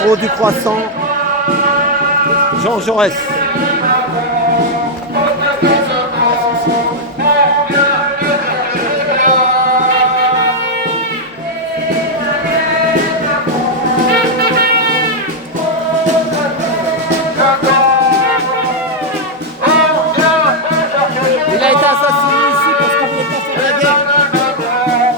Métro du Croissant, Jean Jaurès. Il a été assassiné ici parce qu'il voulait pas faire la guerre.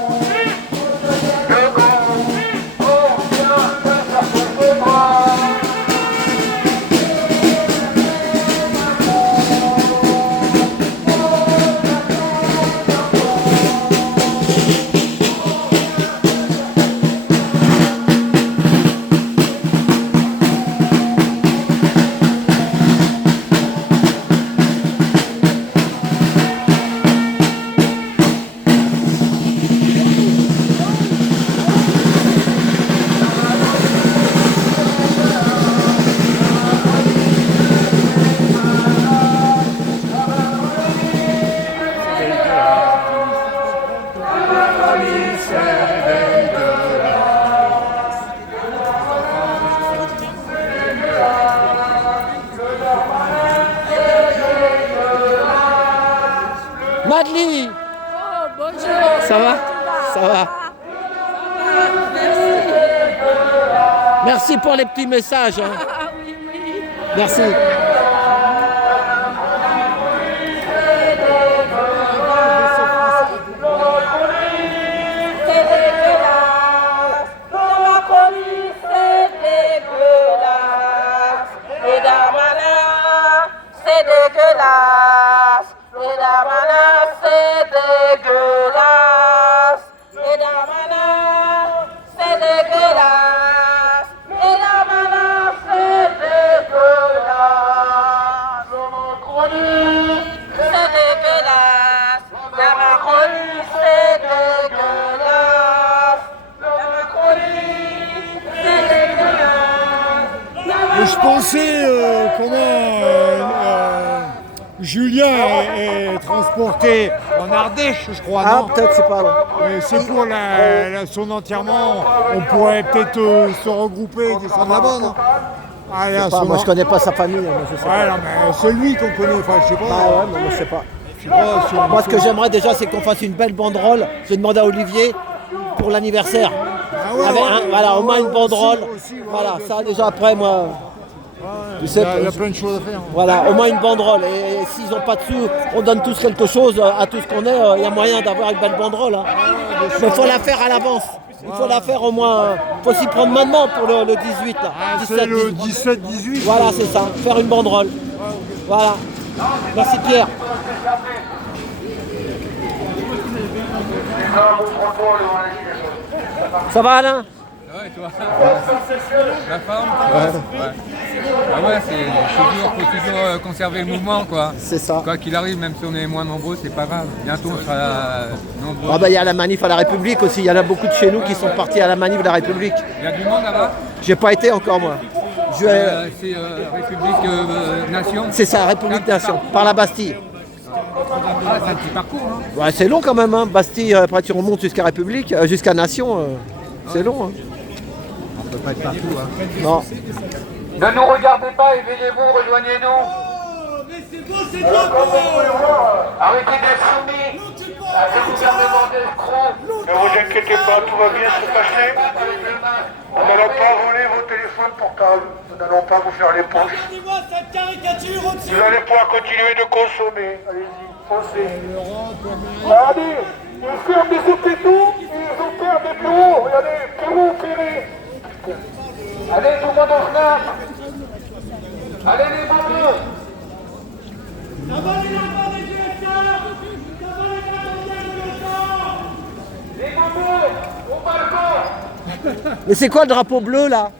Madly, Oh, bonjour. ça va? Ça va. Merci pour les petits messages. Hein. Ah oui, oui. Merci. C'est dégueulasse. Et Damana, c'est dégueulasse. Et Damana, c'est dégueulasse. Et Damana, c'est dégueulasse. C'est dégueulasse. La Macronie, c'est dégueulasse. La Macronie, c'est dégueulasse. Et je pensais Julien est transporté en Ardèche, je crois, Ah, non? peut-être, c'est pas loin. C'est pour son enterrement. On pourrait peut-être se regrouper et descendre là-bas, non? Allez, à son Moi, je connais pas sa famille. Moi, je sais Ouais, pas. non, mais celui qu'on connaît, enfin, je sais pas. Ah ouais, mais moi, je sais pas. Je sais pas si on- Moi, ce que j'aimerais déjà, c'est qu'on fasse une belle banderole. J'ai demandé à Olivier pour l'anniversaire. Ah ouais, Avec ouais, voilà, au moins une ouais, banderole. aussi, ouais, Voilà, bien ça sûr. déjà après, moi. Tu sais, Il y a plein de choses à faire. voilà, au moins une banderole. Et s'ils n'ont pas de sous, on donne tous quelque chose à tout ce qu'on est. Il y a moyen d'avoir une belle banderole. Hein. Mais il faut la faire à l'avance. Il faut la faire au moins. Il faut s'y prendre maintenant pour le 18. Là. Ah, 17, c'est le 18. 17-18. Voilà, c'est ça. Faire une banderole. Voilà. Merci Pierre. Ça va Alain? Ouais, toi. La forme? Ouais. Ah ouais, faut toujours conserver le mouvement, quoi. C'est ça. Quoi qu'il arrive, même si on est moins nombreux, c'est pas grave. Bientôt on sera nombreux. Ah bah, il y a la manif à la République aussi. Il y en a beaucoup de chez nous qui sont partis à la manif de la République. Il y a du monde là-bas? J'ai pas été encore moi. Je- C'est République Nation? C'est ça, République Nation, par la Bastille. Ah, c'est un petit parcours, hein. Ouais, c'est long quand même, hein. Bastille, après tu remontes jusqu'à République, jusqu'à Nation, c'est long. Hein. On peut pas être partout, hein. Non. Ne nous regardez pas, éveillez-vous, rejoignez-nous. Arrêtez d'être soumis à ce gouvernement d'escrocs. Ne vous inquiétez pas, tout va bien se passer. Nous n'allons pas voler vos téléphones portables. Nous n'allons pas vous faire les poches. Vous allez pouvoir continuer de consommer. Allez-y, foncez. Regardez, ils ferment des hôpitaux et ils opèrent des bureaux. Regardez, bureau opéré. Allez, tout le monde au FNAC. Allez, les bambous. Les bambous, au balcon. Mais c'est quoi le drapeau bleu là?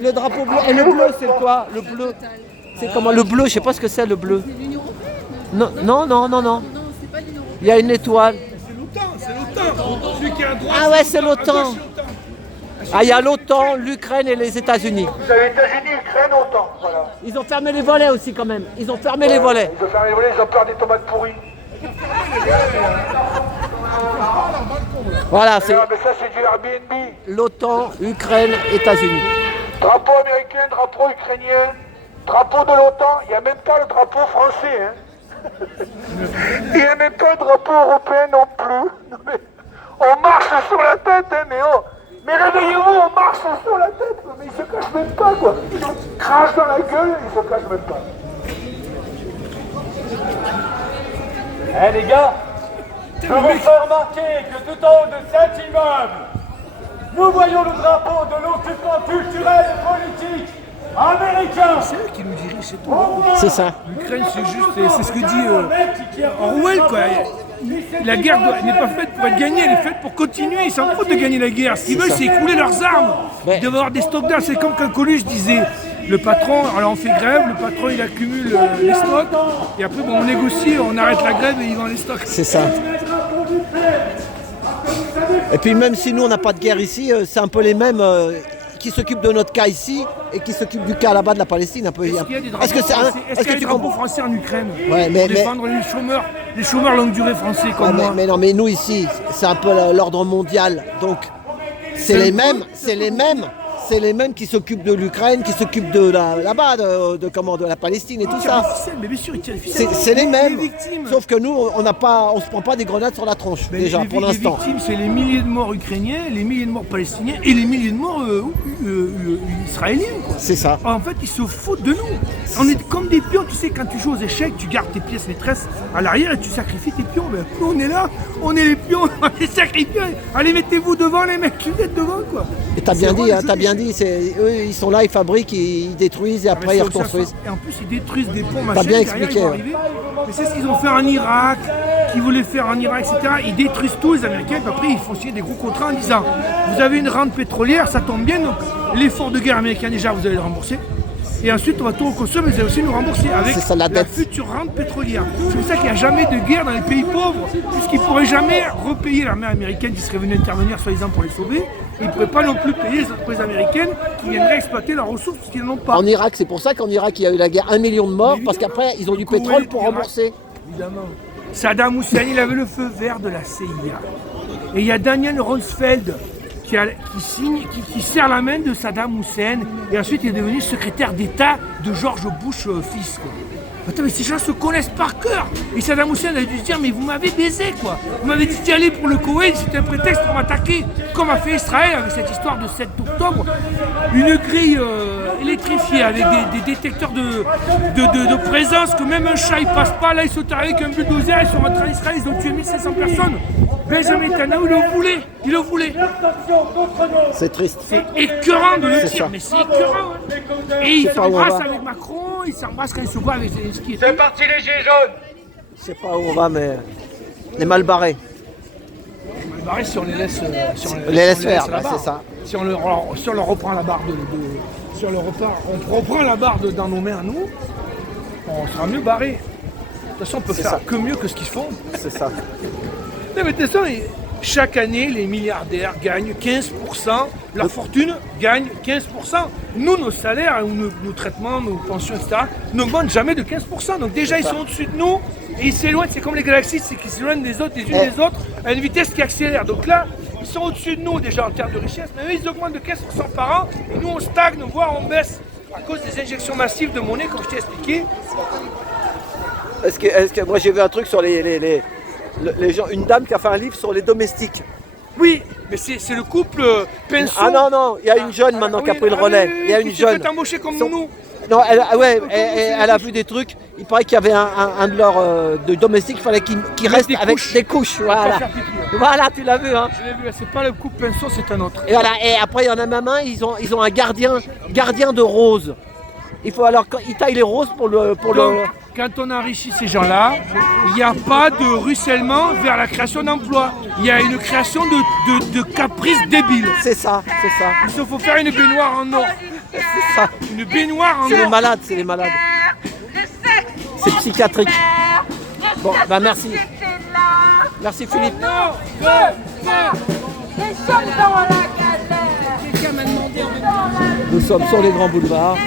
Le drapeau bleu. Et le bleu c'est quoi? Le bleu. C'est comment le bleu? Je sais pas ce que c'est le bleu. Non, non, non, non, non. Il y a une étoile. Ah ouais, c'est l'OTAN. Ah, il y a l'OTAN, l'Ukraine et les États-Unis. Vous avez États-Unis, Ukraine, autant. Voilà. Ils ont fermé les volets aussi quand même. Ils ont fermé les volets. Ils ont fermé les volets, ils ont peur des tomates pourries. Voilà, c'est Ah, mais ça, c'est du Airbnb. l'OTAN, Ukraine, États-Unis. Drapeau américain, drapeau ukrainien, drapeau de l'OTAN, il n'y a même pas le drapeau français. Hein. Il n'y a même pas le drapeau européen non plus. Non, mais on marche sur la tête, hein, mais oh. Mais réveillez-vous, on marche sur la tête, mais ils se cachent même pas, quoi. Ils en crachent dans la gueule, ils se cachent même pas. Eh les gars, je vous fais remarquer que tout en haut de cet immeuble, nous voyons le drapeau de l'occupant culturel et politique américain. C'est eux qui nous dirigent, c'est tout. C'est ça. L'Ukraine, c'est juste, c'est ce que dit Orwell, quoi. La guerre n'est pas faite pour être gagnée, elle est faite pour continuer. Ils s'en foutent de gagner la guerre. Ce qu'ils veulent, c'est écouler leurs armes. Ils doivent avoir des stocks d'armes. C'est comme quand Coluche disait, le patron, alors on fait grève, le patron il accumule les stocks, et après bon, on négocie, on arrête la grève et il vend les stocks. C'est ça. Et puis même si nous on n'a pas de guerre ici, c'est un peu les mêmes qui s'occupent de notre cas ici et qui s'occupent du cas là-bas de la Palestine. Un peu. Est-ce qu'il y a des Est-ce que c'est est-ce qu'il y a des drapeaux français en Ukraine Ouais, pour défendre les chômeurs longue durée français comme moi. mais non, mais nous ici, c'est un peu l'ordre mondial. Donc c'est les mêmes qui s'occupent de l'Ukraine, qui s'occupent de là-bas, de la Palestine et tout ça. Mais bien sûr, ils tirent les ficelles. C'est les mêmes. victimes. Sauf que nous, on se prend pas des grenades sur la tronche, déjà, pour l'instant. Les victimes, c'est les milliers de morts ukrainiens, les milliers de morts palestiniens et les milliers de morts israéliens. Quoi. C'est ça. En fait, ils se foutent de nous. On est comme des pions, tu sais, quand tu joues aux échecs, tu gardes tes pièces maîtresses à l'arrière et tu sacrifies tes pions. Ben, nous, on est là, on est les pions, on les sacrifie. Allez, mettez-vous devant les mecs qui viennent devant, quoi. Et t'as bien dit, eux, ils sont là, ils fabriquent, ils détruisent et après ils reconstruisent. Et en plus, ils détruisent des ponts, T'as bien expliqué. Mais c'est ce qu'ils ont fait en Irak, qu'ils voulaient faire en Irak, etc. Ils détruisent tout, les Américains, et après ils font signer des gros contrats en disant vous avez une rente pétrolière, ça tombe bien, donc l'effort de guerre américain déjà, vous allez le rembourser. Et ensuite, on va tout reconstruire, mais vous allez aussi nous rembourser avec ça, la future rente pétrolière. C'est pour ça qu'il n'y a jamais de guerre dans les pays pauvres, puisqu'ils ne pourraient jamais repayer l'armée américaine qui serait venue intervenir, soi-disant, pour les sauver. Et ils ne pourraient pas non plus payer les entreprises américaines qui viendraient exploiter leurs ressources parce qu'ils n'en ont pas. En Irak, c'est pour ça qu'en Irak, il y a eu la guerre, 1 million de morts, parce qu'après, ils ont du pétrole pour rembourser. Évidemment. Saddam Hussein, il avait le feu vert de la CIA. Et il y a Daniel Rumsfeld qui serre la main de Saddam Hussein et ensuite il est devenu secrétaire d'État de George Bush fils. Quoi. Attends, mais ces gens se connaissent par cœur. Et Saddam Hussein a dû se dire mais vous m'avez baisé quoi. Vous m'avez dit d'y aller pour le Koweït, c'était un prétexte pour m'attaquer, comme a fait Israël avec cette histoire de 7 octobre. Une grille électrifiée avec des détecteurs de présence que même un chat il passe pas. Là ils sont arrivés avec un bulldozer, ils sont rentrés en Israël, ils ont tué 1500 personnes. Benjamin Netanyahu, il le voulait. C'est triste. C'est écœurant de le C'est dire, ça. mais c'est écœurant. Hein. Et il s'embrasse avec Macron, il s'embrasse quand il se voit avec Zelensky. C'est parti les gilets jaunes. Je sais pas où on va, mais on est mal barrés. Mal barré si on les laisse, faire, la barre. c'est ça. Si on leur reprend la barre si on reprend la barre dans nos mains à nous, on sera mieux barré. De toute façon, on peut faire que mieux que ce qu'ils font. C'est ça. Non, mais de toute façon, chaque année, les milliardaires gagnent 15%, leur fortune gagne 15%. Nous, nos salaires, nos traitements, nos pensions, etc., n'augmentent jamais de 15%. Donc déjà, ils sont au-dessus de nous et ils s'éloignent. C'est comme les galaxies, c'est qu'ils s'éloignent des autres, des unes des autres, à une vitesse qui accélère. Donc là, ils sont au-dessus de nous déjà en termes de richesse, mais eux, ils augmentent de 15% par an et nous, on stagne, voire on baisse à cause des injections massives de monnaie, comme je t'ai expliqué. Est-ce que moi j'ai vu un truc sur les gens, une dame qui a fait un livre sur les domestiques. Oui, mais c'est le couple pinceau. Ah non, il y a une jeune maintenant qui a pris le relais. Il y a une jeune. Qui s'est fait embaucher comme nous. Non, elle a vu des trucs. Il paraît qu'il y avait un de leurs de domestiques, il fallait qu'il reste avec des couches. Voilà. Voilà, tu l'as vu. Hein. Je l'ai vu, c'est pas le couple pinceau, c'est un autre. Et voilà. Et après, il y en a même un, ils ont un gardien de roses. Il faut alors ils taillent les roses pour le. Quand on enrichit ces gens-là, il n'y a pas de ruissellement vers la création d'emplois. Il y a une création de caprices débiles. C'est ça. Il faut faire une baignoire en or. C'est ça. Une baignoire en or. C'est les malades. C'est psychiatrique. Bon, bah merci. Merci Philippe. Nous sommes sur les grands boulevards.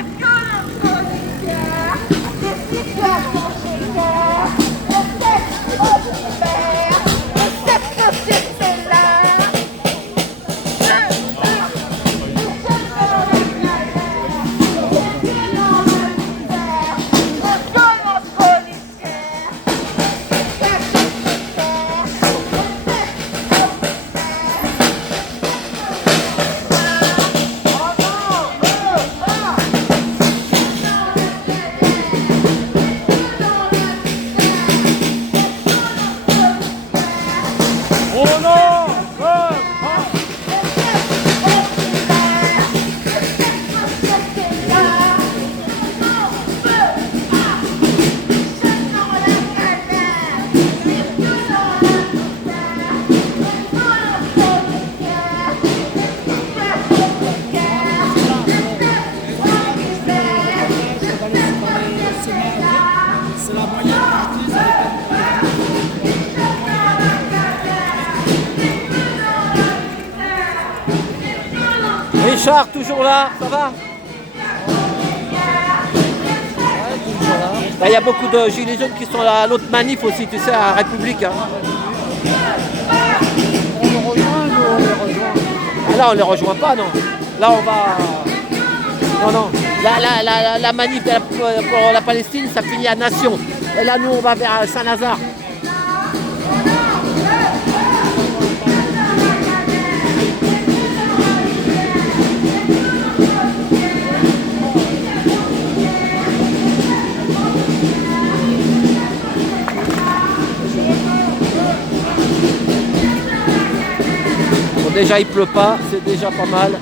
Richard, toujours là, ça va? Là, il y a beaucoup de gilets jaunes qui sont à l'autre manif aussi, tu sais, à République. Hein. On les rejoint, nous, on les rejoint. Ah, là, on les rejoint pas, non. Là, on va... Non, non. La manif pour la Palestine, ça finit à Nation. Et là, nous, on va vers Saint-Lazare. Bon, déjà, il pleut pas, c'est déjà pas mal.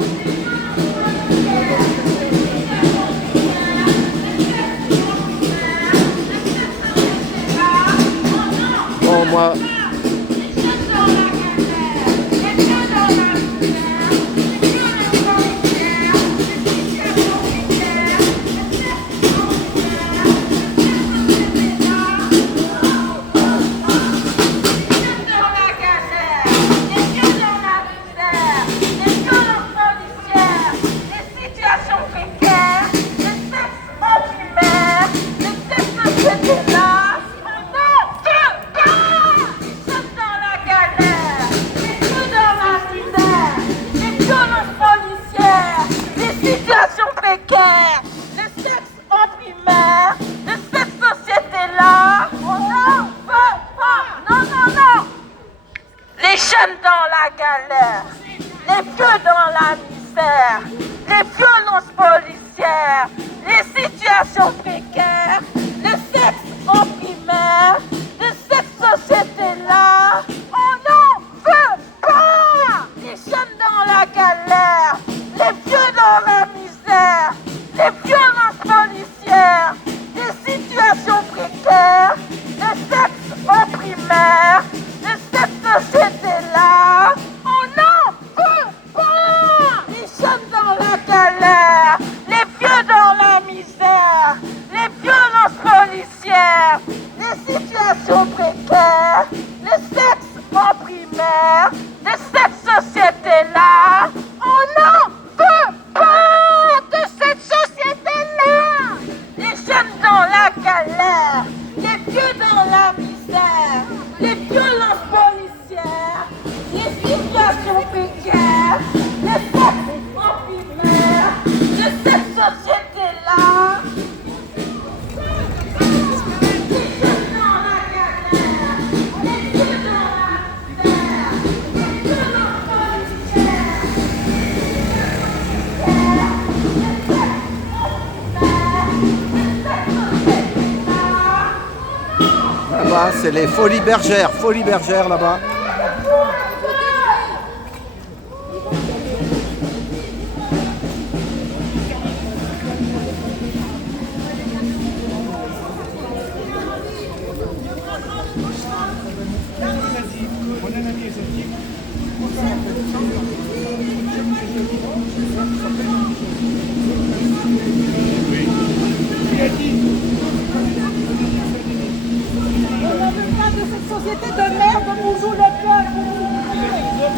Bon, moi... C'est les Folies Bergères là-bas.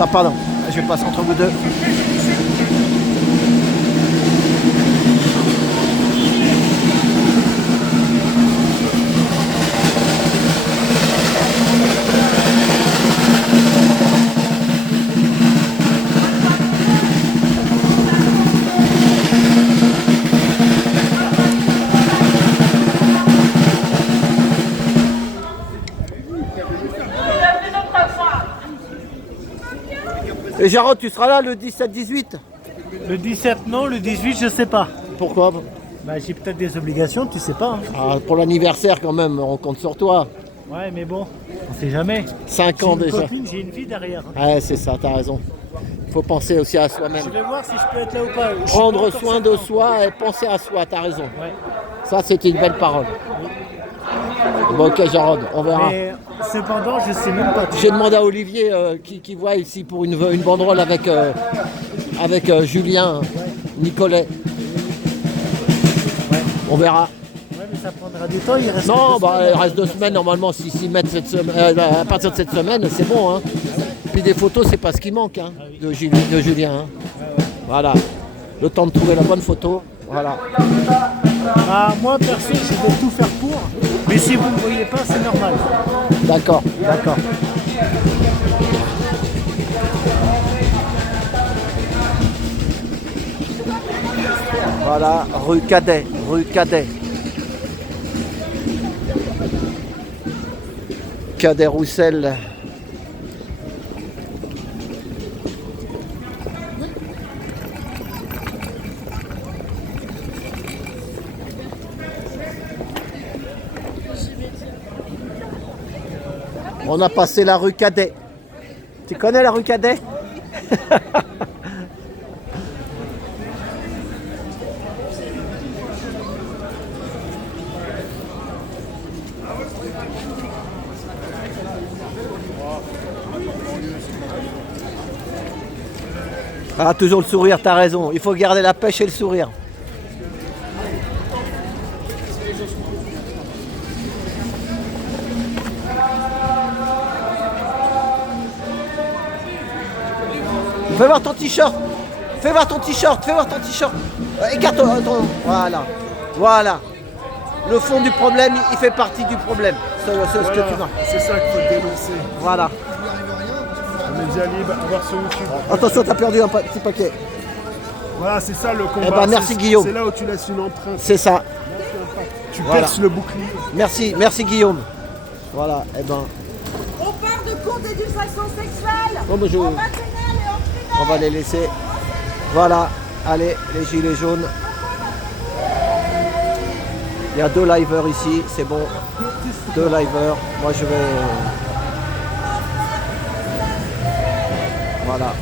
Ah, pardon, je passe entre vous deux. Et Jarod, tu seras là le 17-18? Le 17 non, le 18 je sais pas. Pourquoi? Bah, j'ai peut-être des obligations, tu sais pas. Hein. Ah, pour l'anniversaire quand même, on compte sur toi. Ouais mais bon, on sait jamais. 5 ans déjà. J'ai une vie derrière. Ouais c'est ça, t'as raison. Il faut penser aussi à soi-même. Je vais voir si je peux être là ou pas. Prendre soin de soi et penser à soi, t'as raison. Ouais. Ça c'était une belle parole. Bon ok Jarod, on verra. Mais cependant je sais même pas. J'ai demandé à Olivier qui voit ici pour une banderole avec Julien Nicolet. Ouais. On verra. Ouais mais ça prendra du temps, il reste. Non, il reste 2 semaines normalement, s'ils mettent cette semaine, à partir de cette semaine, c'est bon. Hein. Puis des photos, c'est pas ce qui manque hein, de Julien. Hein. Voilà. Le temps de trouver la bonne photo. Voilà. Ah, moi, perso, je vais tout faire pour. Mais si vous ne voyez pas, c'est normal. D'accord, d'accord. Voilà, rue Cadet, rue Cadet. Cadet-Roussel. On a passé la rue Cadet. Tu connais la rue Cadet? Ah, toujours le sourire, t'as raison. Il faut garder la pêche et le sourire. Fais voir ton t-shirt. Fais voir ton t-shirt. Fais voir ton t-shirt. Écarte-toi. Voilà. Voilà. Le fond du problème, il fait partie du problème. C'est ce que tu vois. C'est ça qu'il faut dénoncer. Voilà. Média libre, à voir sur YouTube. Attention, t'as perdu un petit paquet. Voilà, c'est ça le combat. Eh ben, merci, Guillaume. C'est là où tu laisses une empreinte. C'est ça. Tu Voilà. perces le bouclier. Merci Guillaume. Voilà, eh ben. On part de cours d'éducation sexuelle. Bon, ben, En maternelle et en primaire. On va les laisser. Voilà, allez, les gilets jaunes. Il y a 2 liveurs ici, c'est bon. 2 liveurs. Moi je vais. Voilà.